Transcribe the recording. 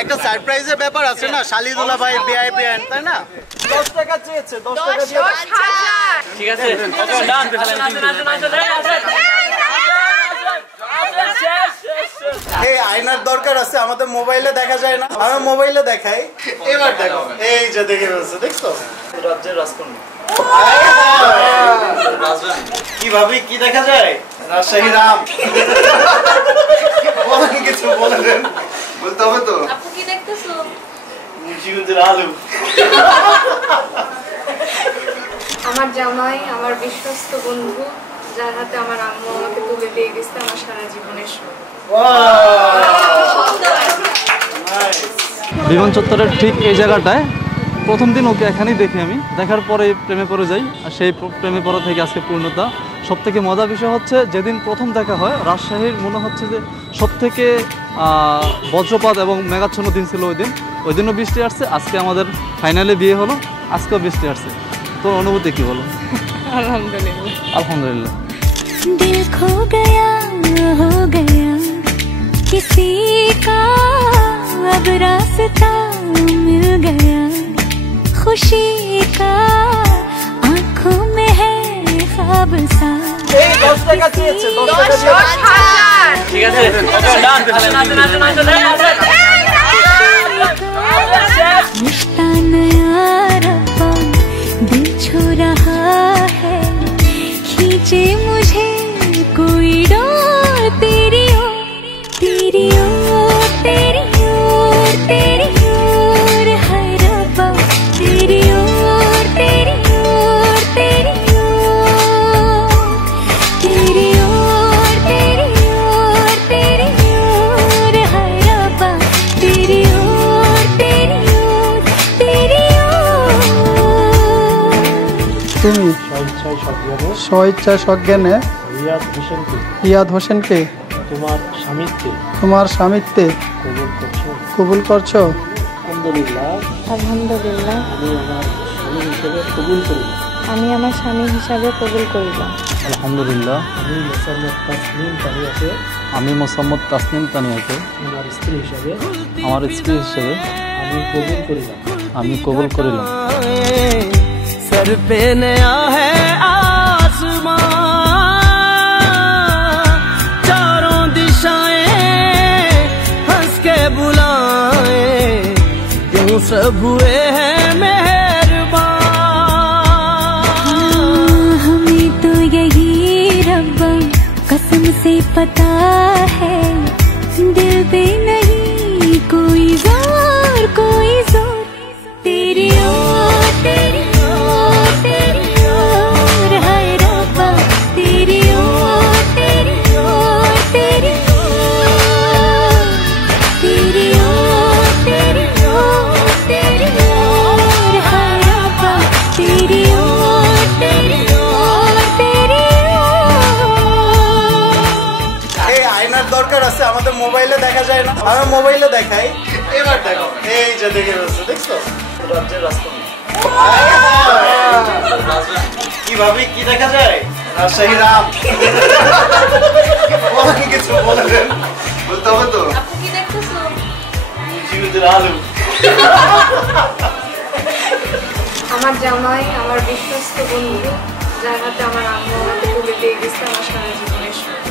একটা সারপ্রাইজের ব্যাপার আছে না, শালি দুলা ভাই ভিআইপি এন্ড, তাই না? 10 টাকা চেয়েছে, 10 টাকা দিয়ে ঠিক আছে। এই আয়নার দরকার আছে, আমাদের মোবাইলে দেখা যায় না, আমরা মোবাইলে দেখাই। এবার দেখো, এই যে দেখে ফেলছে, দেখছো? রাজ্যের রাজকন্যা কি ভাবি, কি দেখা যায়? রাজশাহী রাম। বলেন কিছু, বলেন, বলতে হবে তো। আপু কি দেখতেছো? মুন্সিগঞ্জের আলু। আমার জামাই, আমার বিশ্বস্ত বন্ধু, যার হাতে আমার আম্মু আমাকে তুলে দিয়ে গেছে আমার সারা জীবনের শখ। বিমান চত্বরের ঠিক এই জায়গাটায় প্রথম দিন ওকে এখানেই দেখি আমি, দেখার পরে প্রেমে পড়ে যাই, আর সেই প্রেমে পড়া থেকে আজকে পূর্ণতা। সবথেকে মজার বিষয় হচ্ছে যেদিন প্রথম দেখা হয় রাজশাহীর মনে হচ্ছে যে সবথেকে বজ্রপাত এবং মেঘাচ্ছন্ন দিন ছিল ওই দিনও বৃষ্টি আসছে, আজকে আমাদের ফাইনালে বিয়ে হলো, আজকেও বৃষ্টি আসছে। তোর অনুভূতি কি বলো? আলহামদুলিল্লাহ। আলহামদুলিল্লাহ। दिल खो गया हो गया किसी का अब रास्ता मिल गया खुशी का आँखों में है ख्वाब सा। 10 টাকা চেয়েছে, 10 টাকা দিয়ে ঠিক আছে। रिश्ता नया रब्बा दिल छू रहा है खींचे मुझे कोई डोर तेरी ओर तेरी ओर तेरी ओर तेरी ओर है रब्बा तेरी ओर तेरी ओर तेरी ओर तेरी ओर तेरी ओर तेरी ओर है रब्बा तेरी ओर तेरी ओर तेरी ओर। তুমি স্বইচ্ছা সজ্ঞানে ইয়াদ হোসেনকে তোমার স্বামীত্বে কবুল করছো। আলহামদুলিল্লাহ। আমি আমার স্বামী হিসাবে কবুল করিলাম। আলহামদুলিল্লাহ। আমি মোসাম্মদ তাসনিম তানিয়াকে আমার স্ত্রী হিসেবে আমি কবুল করিলাম। सर पे नया है आसमां चारों दिशाएं हंस के बुलाए क्यों सब हुए हैं मेहरबान। हमें तो यही रब्बा कसम से पता है दिल पे नहीं कोई जोर तेरी ओर तेरी ओर तेरी ओर है रब्बा तेरी ओर तेरी ओर तेरी ओर तेरी ओर तेरी ओर तेरी ओर है रब्बा तेरी ओर तेरी ओर तेरी ओर। এই আয়নার দরকার আছে, আমাদের মোবাইলে দেখা যায় না, আমরা মোবাইলে দেখাই। এবার দেখো, এই যে দেখে ফেলছে, দেখছো? রাজ্যের রাজকন্যা কি ভাবি, কি দেখা যায়? রাজশাহী রাম। বলেন কিছু, বলেন, বলতে হবে তো। আপু কি দেখতেছো? মুন্সিগঞ্জের আলু। আমার জামাই, আমার বিশ্বস্ত বন্ধু, যার হাতে আমার আম্মু আমাকে তুলে দিয়ে গেছে আমার সারা জীবনের শখ।